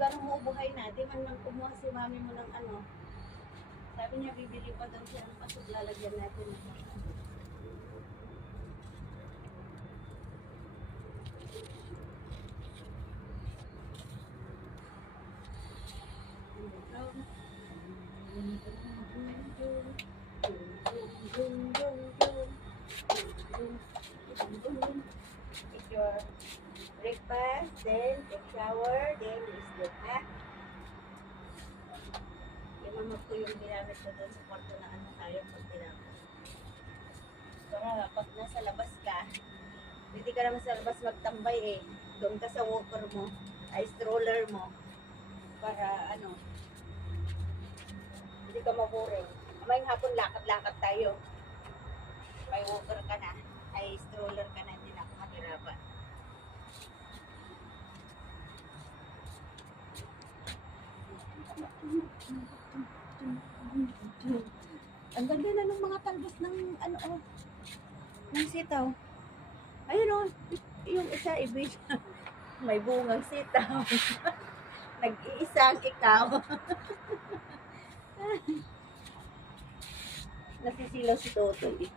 ganun mo buhay na. Di man lang kumuha si mami mo ng ano. Sabi niya, bibili pa daw siya ng pasok, lalagyan natin. Eat your breakfast, then take shower, then you sleep, ha? Imamag ko yung ginamit ko doon sa kwarto na ano tayo pag tinapos. Para pag nasa labas ka, hindi ka naman sa labas magtambay eh. Doon ka sa walker mo, ay stroller mo, para ano, hindi ka maboring. Mamayang hapon lakad-lakad tayo. May walker ka na, ay stroller ka na, hindi na ako mahirapan. Ang ganda na ng mga talbos ng ano ng sitaw. Ayun oh, yung isa ibig may bungang sitaw. Nag-iisang ikaw. Nasisilaw si Totoy.